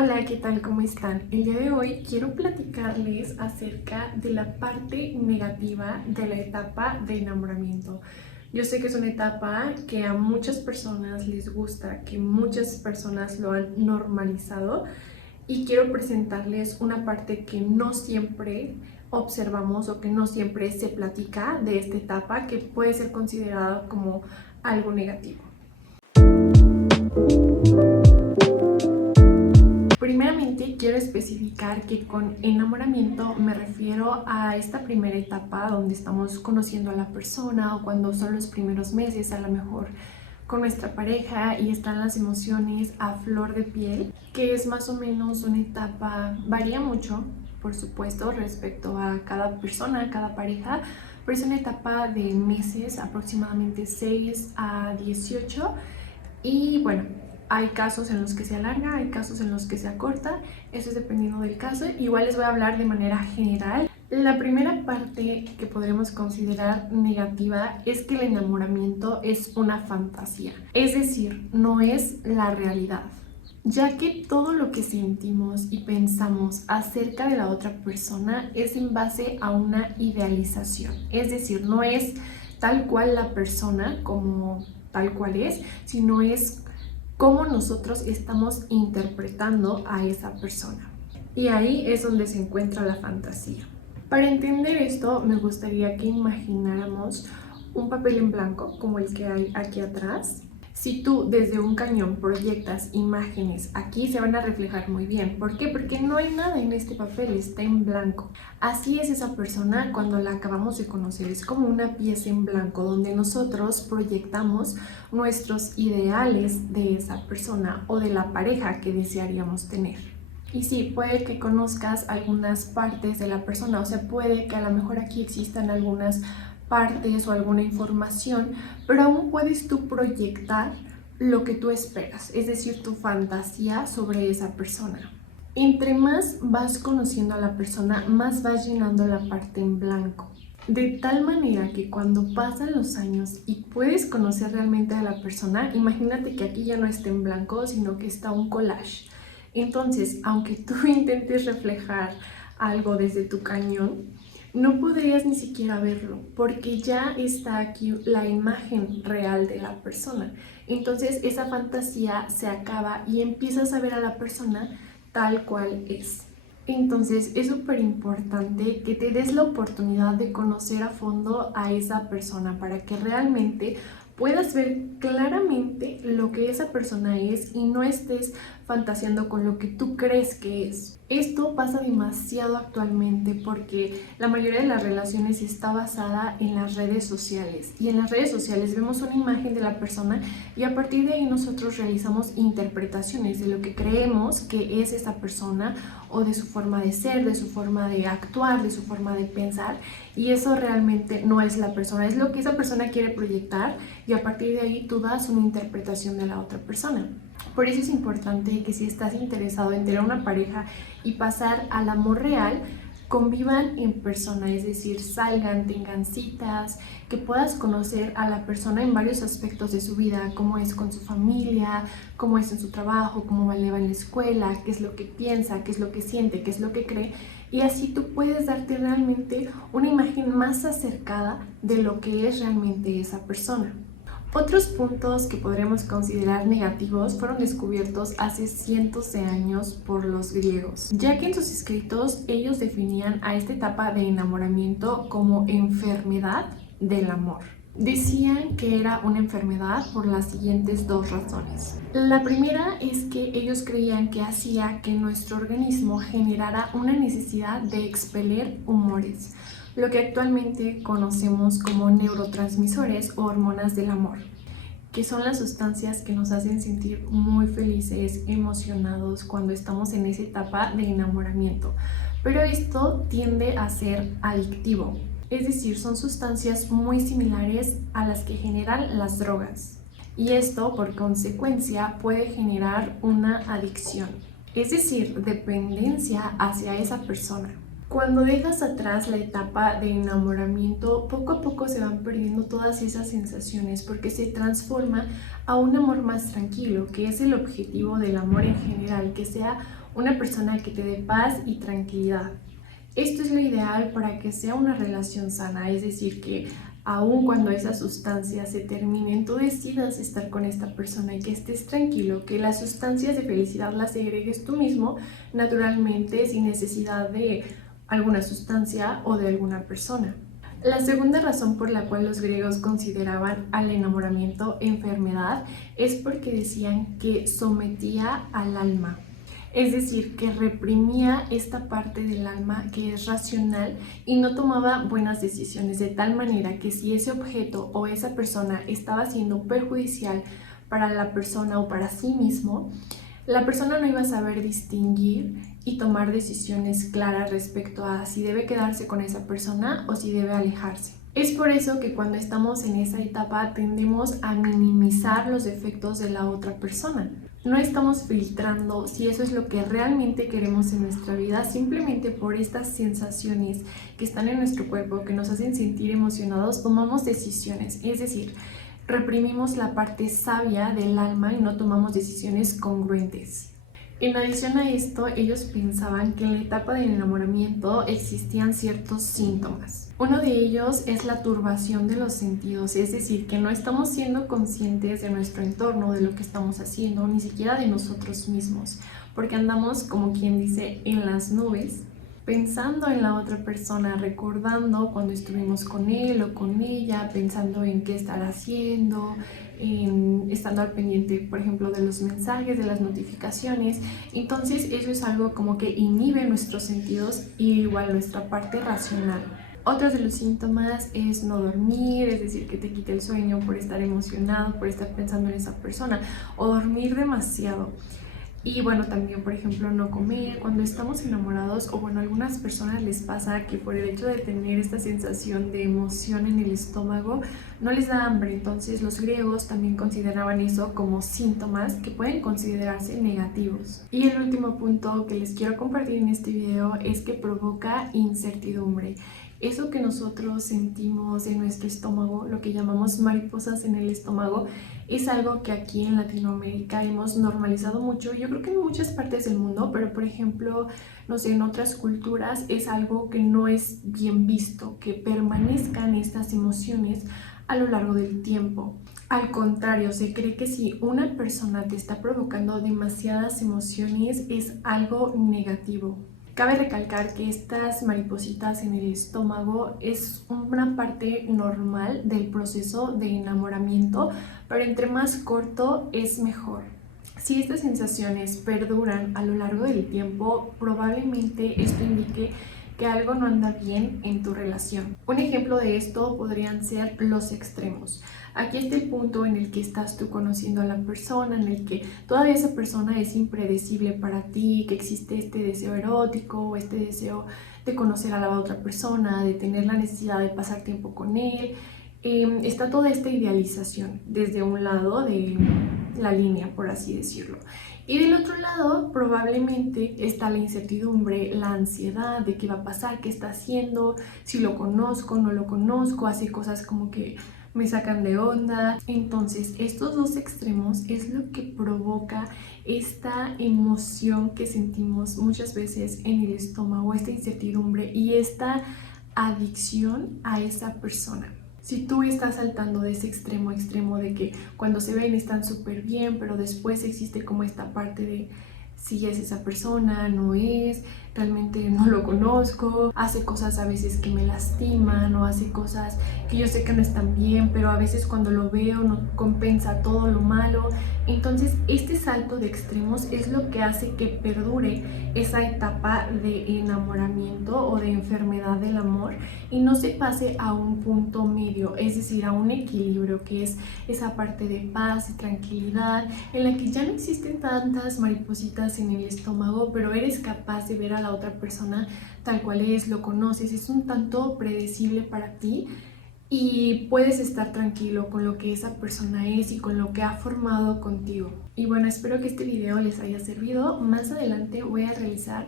Hola, ¿qué tal? ¿Cómo están? El día de hoy quiero platicarles acerca de la parte negativa de la etapa de enamoramiento. Yo sé que es una etapa que a muchas personas les gusta, que muchas personas lo han normalizado y quiero presentarles una parte que no siempre observamos o que no siempre se platica de esta etapa que puede ser considerada como algo negativo. Primeramente quiero especificar que con enamoramiento me refiero a esta primera etapa donde estamos conociendo a la persona o cuando son los primeros meses a lo mejor con nuestra pareja y están las emociones a flor de piel, que es más o menos una etapa, varía mucho por supuesto respecto a cada persona, a cada pareja, pero es una etapa de meses, aproximadamente 6 a 18 y bueno, hay casos en los que se alarga, hay casos en los que se acorta, eso es dependiendo del caso. Igual les voy a hablar de manera general. La primera parte que podremos considerar negativa es que el enamoramiento es una fantasía, es decir, no es la realidad, ya que todo lo que sentimos y pensamos acerca de la otra persona es en base a una idealización, es decir, no es tal cual la persona como tal cual es, sino es cómo nosotros estamos interpretando a esa persona. Y ahí es donde se encuentra la fantasía. Para entender esto, me gustaría que imagináramos un papel en blanco, como el que hay aquí atrás. Si tú desde un cañón proyectas imágenes aquí, se van a reflejar muy bien. ¿Por qué? Porque no hay nada en este papel, está en blanco. Así es esa persona cuando la acabamos de conocer, es como una pieza en blanco donde nosotros proyectamos nuestros ideales de esa persona o de la pareja que desearíamos tener. Y sí, puede que conozcas algunas partes de la persona, o sea, puede que a lo mejor aquí existan algunas partes o alguna información, pero aún puedes tú proyectar lo que tú esperas, es decir, tu fantasía sobre esa persona. Entre más vas conociendo a la persona, más vas llenando la parte en blanco. De tal manera que cuando pasan los años y puedes conocer realmente a la persona, imagínate que aquí ya no está en blanco, sino que está un collage. Entonces, aunque tú intentes reflejar algo desde tu cañón, no podrías ni siquiera verlo porque ya está aquí la imagen real de la persona. Entonces esa fantasía se acaba y empiezas a ver a la persona tal cual es. Entonces es súper importante que te des la oportunidad de conocer a fondo a esa persona para que realmente puedas ver claramente lo que esa persona es y no estés fantaseando con lo que tú crees que es. Esto pasa demasiado actualmente porque la mayoría de las relaciones está basada en las redes sociales y en las redes sociales vemos una imagen de la persona y a partir de ahí nosotros realizamos interpretaciones de lo que creemos que es esa persona o de su forma de ser, de su forma de actuar, de su forma de pensar, y eso realmente no es la persona, es lo que esa persona quiere proyectar y a partir de ahí tú das una interpretación de la otra persona. Por eso es importante que si estás interesado en tener una pareja y pasar al amor real, convivan en persona, es decir, salgan, tengan citas, que puedas conocer a la persona en varios aspectos de su vida, cómo es con su familia, cómo es en su trabajo, cómo le va en la escuela, qué es lo que piensa, qué es lo que siente, qué es lo que cree, y así tú puedes darte realmente una imagen más acercada de lo que es realmente esa persona. Otros puntos que podríamos considerar negativos fueron descubiertos hace cientos de años por los griegos, ya que en sus escritos ellos definían a esta etapa de enamoramiento como enfermedad del amor. Decían que era una enfermedad por las siguientes dos razones. La primera es que ellos creían que hacía que nuestro organismo generara una necesidad de expeler humores, lo que actualmente conocemos como neurotransmisores o hormonas del amor, que son las sustancias que nos hacen sentir muy felices, emocionados cuando estamos en esa etapa de enamoramiento. Pero esto tiende a ser adictivo, es decir, son sustancias muy similares a las que generan las drogas. Y esto, por consecuencia, puede generar una adicción, es decir, dependencia hacia esa persona. Cuando dejas atrás la etapa de enamoramiento, poco a poco se van perdiendo todas esas sensaciones porque se transforma a un amor más tranquilo, que es el objetivo del amor en general, que sea una persona que te dé paz y tranquilidad. Esto es lo ideal para que sea una relación sana, es decir, que aun cuando esas sustancias se terminen, tú decidas estar con esta persona y que estés tranquilo, que las sustancias de felicidad las segregues tú mismo naturalmente sin necesidad de alguna sustancia o de alguna persona. La segunda razón por la cual los griegos consideraban al enamoramiento enfermedad es porque decían que sometía al alma. Es decir, que reprimía esta parte del alma que es racional y no tomaba buenas decisiones, de tal manera que si ese objeto o esa persona estaba siendo perjudicial para la persona o para sí mismo, la persona no iba a saber distinguir y tomar decisiones claras respecto a si debe quedarse con esa persona o si debe alejarse. Es por eso que cuando estamos en esa etapa tendemos a minimizar los defectos de la otra persona. No estamos filtrando si eso es lo que realmente queremos en nuestra vida, simplemente por estas sensaciones que están en nuestro cuerpo, que nos hacen sentir emocionados, tomamos decisiones. Es decir, reprimimos la parte sabia del alma y no tomamos decisiones congruentes. En adición a esto, ellos pensaban que en la etapa del enamoramiento existían ciertos síntomas. Uno de ellos es la turbación de los sentidos, es decir, que no estamos siendo conscientes de nuestro entorno, de lo que estamos haciendo, ni siquiera de nosotros mismos, porque andamos, como quien dice, en las nubes, pensando en la otra persona, recordando cuando estuvimos con él o con ella, pensando en qué estará haciendo, estando al pendiente, por ejemplo, de los mensajes, de las notificaciones. Entonces eso es algo como que inhibe nuestros sentidos y igual nuestra parte racional. Otros de los síntomas es no dormir, es decir, que te quite el sueño por estar emocionado, por estar pensando en esa persona, o dormir demasiado. Y bueno, también, por ejemplo, no comer. Cuando estamos enamorados, o bueno, a algunas personas les pasa que por el hecho de tener esta sensación de emoción en el estómago, no les da hambre. Entonces los griegos también consideraban eso como síntomas que pueden considerarse negativos. Y el último punto que les quiero compartir en este video es que provoca incertidumbre. Eso que nosotros sentimos en nuestro estómago, lo que llamamos mariposas en el estómago, es algo que aquí en Latinoamérica hemos normalizado mucho. Yo creo que en muchas partes del mundo, pero por ejemplo, no sé, en otras culturas es algo que no es bien visto, que permanezcan estas emociones a lo largo del tiempo. Al contrario, se cree que si una persona te está provocando demasiadas emociones es algo negativo. Cabe recalcar que estas maripositas en el estómago es una parte normal del proceso de enamoramiento, pero entre más corto es mejor. Si estas sensaciones perduran a lo largo del tiempo, probablemente esto indique que algo no anda bien en tu relación. Un ejemplo de esto podrían ser los extremos. Aquí está el punto en el que estás tú conociendo a la persona, en el que todavía esa persona es impredecible para ti, que existe este deseo erótico o este deseo de conocer a la otra persona, de tener la necesidad de pasar tiempo con él. Está toda esta idealización desde un lado de la línea, por así decirlo. Y del otro lado probablemente está la incertidumbre, la ansiedad de qué va a pasar, qué está haciendo, si lo conozco, no lo conozco, hace cosas como que me sacan de onda. Entonces estos dos extremos es lo que provoca esta emoción que sentimos muchas veces en el estómago, esta incertidumbre y esta adicción a esa persona. Si tú estás saltando de ese extremo a extremo de que cuando se ven están súper bien, pero después existe como esta parte de si es esa persona, no es, realmente no lo conozco, hace cosas a veces que me lastiman o hace cosas que yo sé que no están bien, pero a veces cuando lo veo no compensa todo lo malo. Entonces este salto de extremos es lo que hace que perdure esa etapa de enamoramiento o de enfermedad del amor y no se pase a un punto medio, es decir, a un equilibrio que es esa parte de paz y tranquilidad en la que ya no existen tantas maripositas en el estómago, pero eres capaz de ver a la otra persona tal cual es, lo conoces, es un tanto predecible para ti y puedes estar tranquilo con lo que esa persona es y con lo que ha formado contigo. Y bueno, espero que este video les haya servido. Más adelante voy a realizar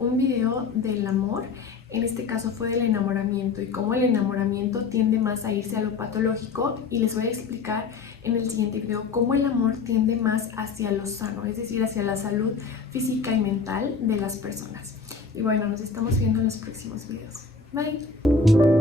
un video del amor. En este caso fue del enamoramiento y cómo el enamoramiento tiende más a irse a lo patológico, y les voy a explicar en el siguiente video cómo el amor tiende más hacia lo sano, es decir, hacia la salud física y mental de las personas. Y bueno, nos estamos viendo en los próximos videos. Bye.